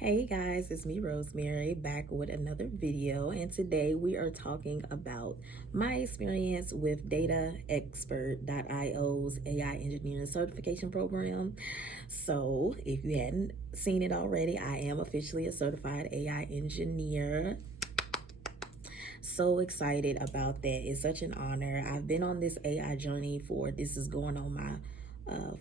Hey guys, it's me Rosemary back with another video, and today we are talking about my experience with DataExpert.io's AI engineering certification program. So, if you hadn't seen it already, I am officially a certified AI engineer. So excited about that. It's such an honor. I've been on this AI journey for this is going on my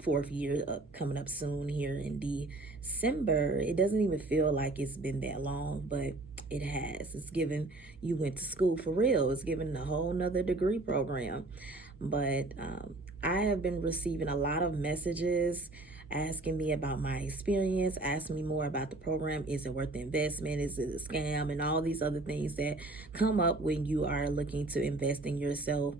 fourth year coming up soon here in December. It doesn't even feel like it's been that long, but it has. It's given you went to school for real. It's given a whole nother degree program. But I have been receiving a lot of messages asking me about my experience, asking me more about the program. Is it worth the investment? Is it a scam? And all these other things that come up when you are looking to invest in yourself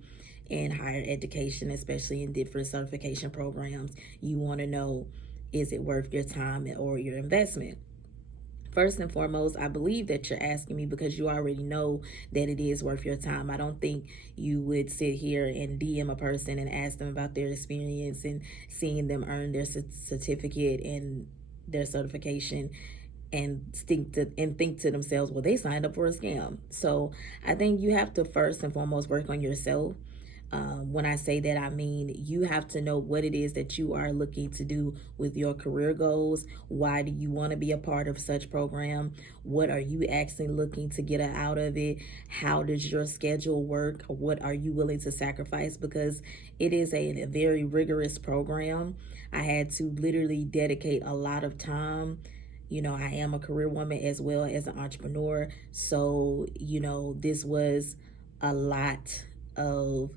in higher education, especially in different certification programs. You want to know, is it worth your time or your investment? First and foremost, I believe that you're asking me because you already know that it is worth your time. I don't think you would sit here and DM a person and ask them about their experience and seeing them earn their certificate and their certification and think to themselves, well, they signed up for a scam. So I think you have to first and foremost work on yourself. When I say that, I mean you have to know what it is that you are looking to do with your career goals. Why do you want to be a part of such program? What are you actually looking to get out of it? How does your schedule work? What are you willing to sacrifice? Because it is a very rigorous program. I had to literally dedicate a lot of time. I am a career woman as well as an entrepreneur. So, this was a lot of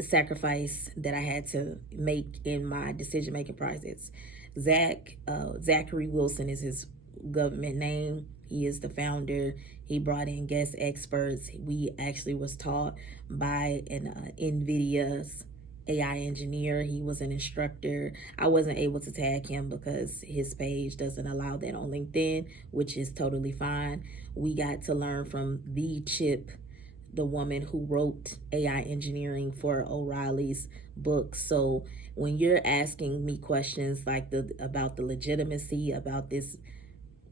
sacrifice that I had to make in my decision making process. Zachary Wilson is his government name. He is the founder. He brought in guest experts. We actually was taught by an NVIDIA's AI engineer. He was an instructor. I wasn't able to tag him because his page doesn't allow that on LinkedIn, which is totally fine. We got to learn from the woman who wrote AI engineering for O'Reilly's book. So when you're asking me questions like about the legitimacy about this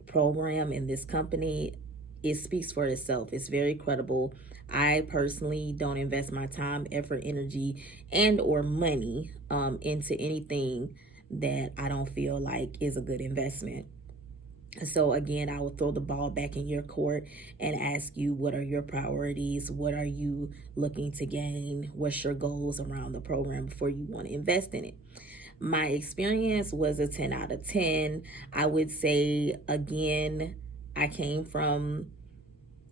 program and this company, it speaks for itself. It's very credible. I personally don't invest my time, effort, energy, and or money into anything that I don't feel like is a good investment. So again, I will throw the ball back in your court and ask you, what are your priorities? What are you looking to gain? What's your goals around the program before you want to invest in it? My experience was a 10 out of 10. I would say, again, I came from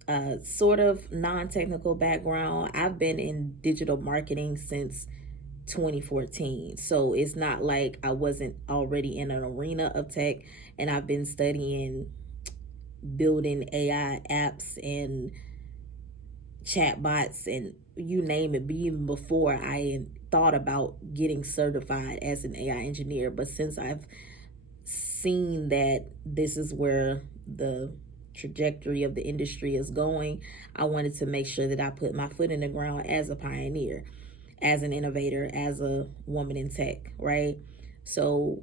a sort of non-technical background. I've been in digital marketing since 2014. So it's not like I wasn't already in an arena of tech, and I've been studying building AI apps and chatbots and you name it, even before I thought about getting certified as an AI engineer. But since I've seen that this is where the trajectory of the industry is going, I wanted to make sure that I put my foot in the ground as a pioneer, as an innovator, as a woman in tech, right? So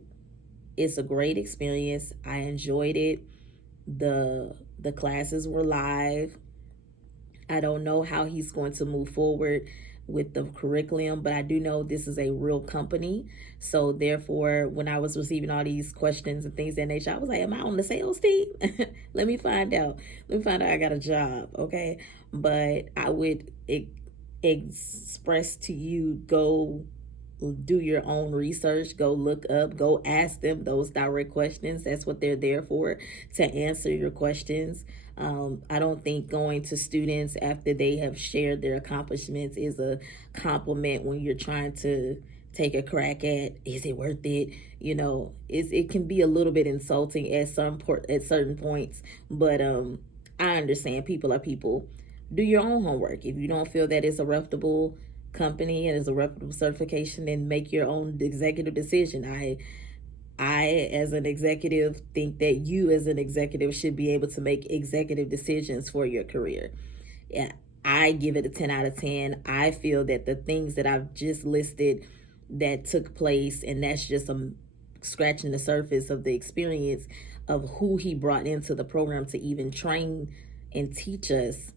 it's a great experience. I enjoyed it. The classes were live. I don't know how he's going to move forward with the curriculum, but I do know this is a real company. So therefore, when I was receiving all these questions and things that nature, I was like, am I on the sales team? Let me find out. Let me find out I got a job, okay? But I would express to you, go do your own research, go look up, go ask them those direct questions. That's what they're there for, to answer your questions. I don't think going to students after they have shared their accomplishments is a compliment when you're trying to take a crack at, is it worth it? It can be a little bit insulting at certain points, but I understand people are people. Do your own homework. If you don't feel that it's a reputable company and is a reputable certification, then make your own executive decision. I as an executive think that you as an executive should be able to make executive decisions for your career. Yeah, I give it a 10 out of 10. I feel that the things that I've just listed that took place, and that's just scratching the surface of the experience, of who he brought into the program to even train and teach us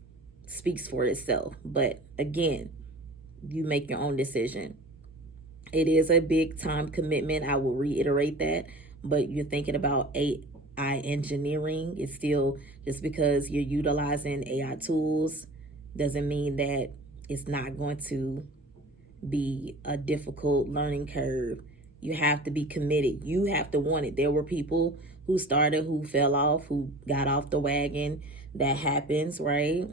speaks for itself. But again, you make your own decision. It is a big time commitment. I will reiterate that. But you're thinking about AI engineering. It's still, just because you're utilizing AI tools doesn't mean that it's not going to be a difficult learning curve. You have to be committed. You have to want it. There were people who started, who fell off, who got off the wagon. That happens, right?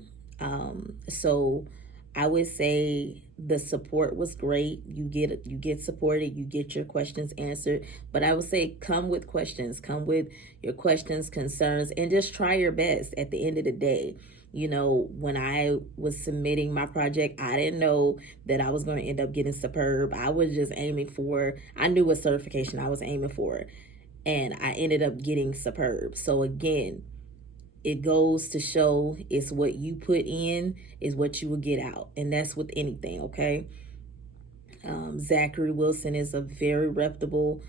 So I would say the support was great. You get supported, you get your questions answered. But I would say come with questions, come with your questions, concerns, and just try your best at the end of the day. You know, when I was submitting my project, I didn't know that I was going to end up getting superb. I was just aiming for, I knew what certification I was aiming for, and I ended up getting superb. So again, it goes to show it's what you put in is what you will get out. And that's with anything, okay? Zachary Wilson is a very reputable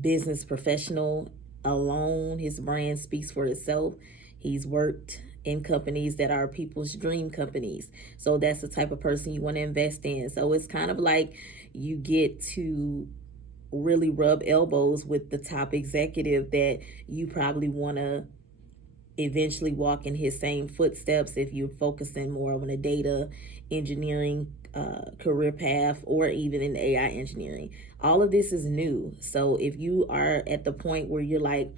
business professional. Alone, his brand speaks for itself. He's worked in companies that are people's dream companies. So that's the type of person you want to invest in. So it's kind of like you get to really rub elbows with the top executive that you probably want to eventually walk in his same footsteps if you're focusing more on a data engineering career path, or even in AI engineering. All of this is new. So if you are at the point where you're like,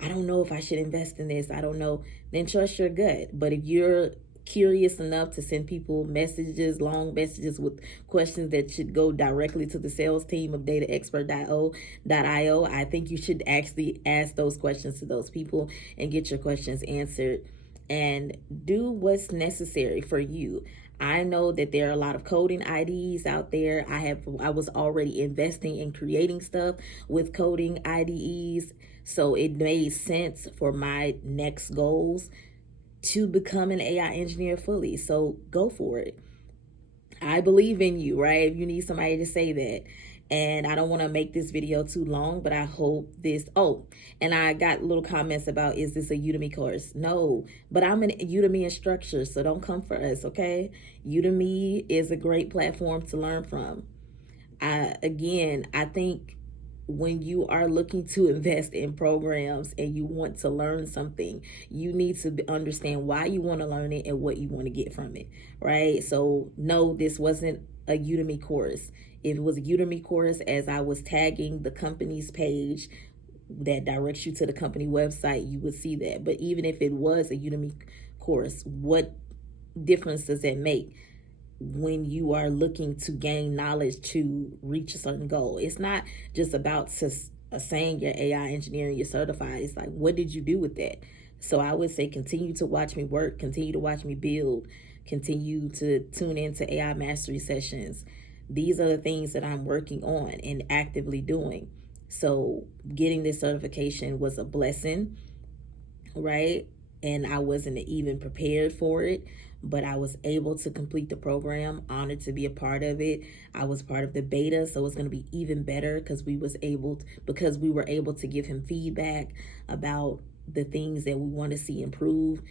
I don't know if I should invest in this, I don't know, then trust your gut. But if you're curious enough to send people messages, long messages with questions that should go directly to the sales team of DataExpert.io, I think you should actually ask those questions to those people and get your questions answered and do what's necessary for you. I know that there are a lot of coding IDEs out there. I was already investing in creating stuff with coding IDEs, so it made sense for my next goals to become an AI engineer fully. So go for it. I believe in you, right? If you need somebody to say that. And I don't want to make this video too long, but I hope this. Oh, and I got little comments about, is this a Udemy course? No, but I'm an Udemy instructor, so don't come for us, okay? Udemy is a great platform to learn from. I think when you are looking to invest in programs and you want to learn something, you need to understand why you want to learn it and what you want to get from it, right? So no, this wasn't a Udemy course. If it was a Udemy course, as I was tagging the company's page that directs you to the company website, you would see that. But even if it was a Udemy course, what difference does that make when you are looking to gain knowledge to reach a certain goal? It's not just about saying you're AI engineering, you're certified. It's like, what did you do with that? So I would say continue to watch me work, continue to watch me build, continue to tune into AI mastery sessions. These are the things that I'm working on and actively doing. So getting this certification was a blessing, right? And I wasn't even prepared for it, but I was able to complete the program. Honored to be a part of it. I was part of the beta, so it's going to be even better because we were able to give him feedback about the things that we want to see improve.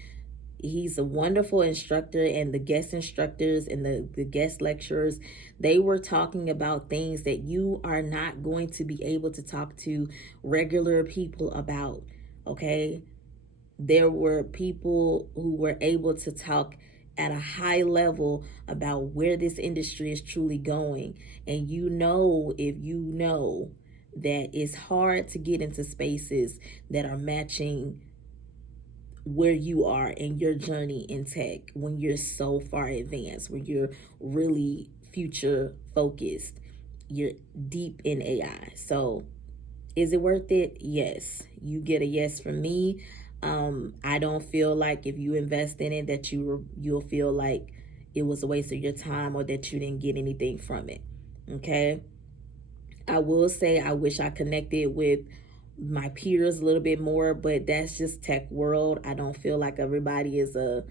He's a wonderful instructor, and the guest instructors and the guest lecturers, they were talking about things that you are not going to be able to talk to regular people about, okay? There were people who were able to talk at a high level about where this industry is truly going. And you know, if you know that it's hard to get into spaces that are matching where you are in your journey in tech, when you're so far advanced, when you're really future focused, you're deep in AI. So is it worth it? Yes. You get a yes from me. I don't feel like if you invest in it that you'll feel like it was a waste of your time or that you didn't get anything from it. Okay. I will say I wish I connected with my peers a little bit more, but that's just tech world. I don't feel like everybody is a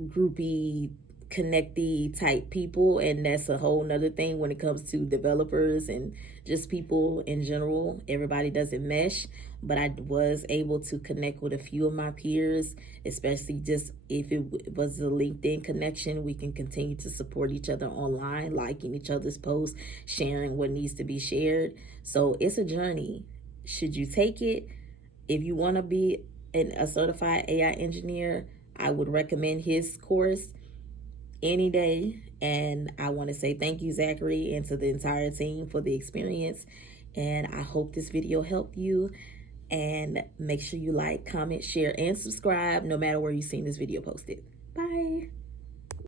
groupie connecty type people, and that's a whole nother thing when it comes to developers and just people in general. Everybody doesn't mesh, but I was able to connect with a few of my peers, especially just if it was a LinkedIn connection. We can continue to support each other online, liking each other's posts, sharing what needs to be shared. So it's a journey. Should you take it? If you want to be a certified AI engineer, I would recommend his course any day. And I want to say thank you, Zachary, and to the entire team for the experience. And I hope this video helped you. And make sure you like, comment, share, and subscribe no matter where you've seen this video posted. Bye.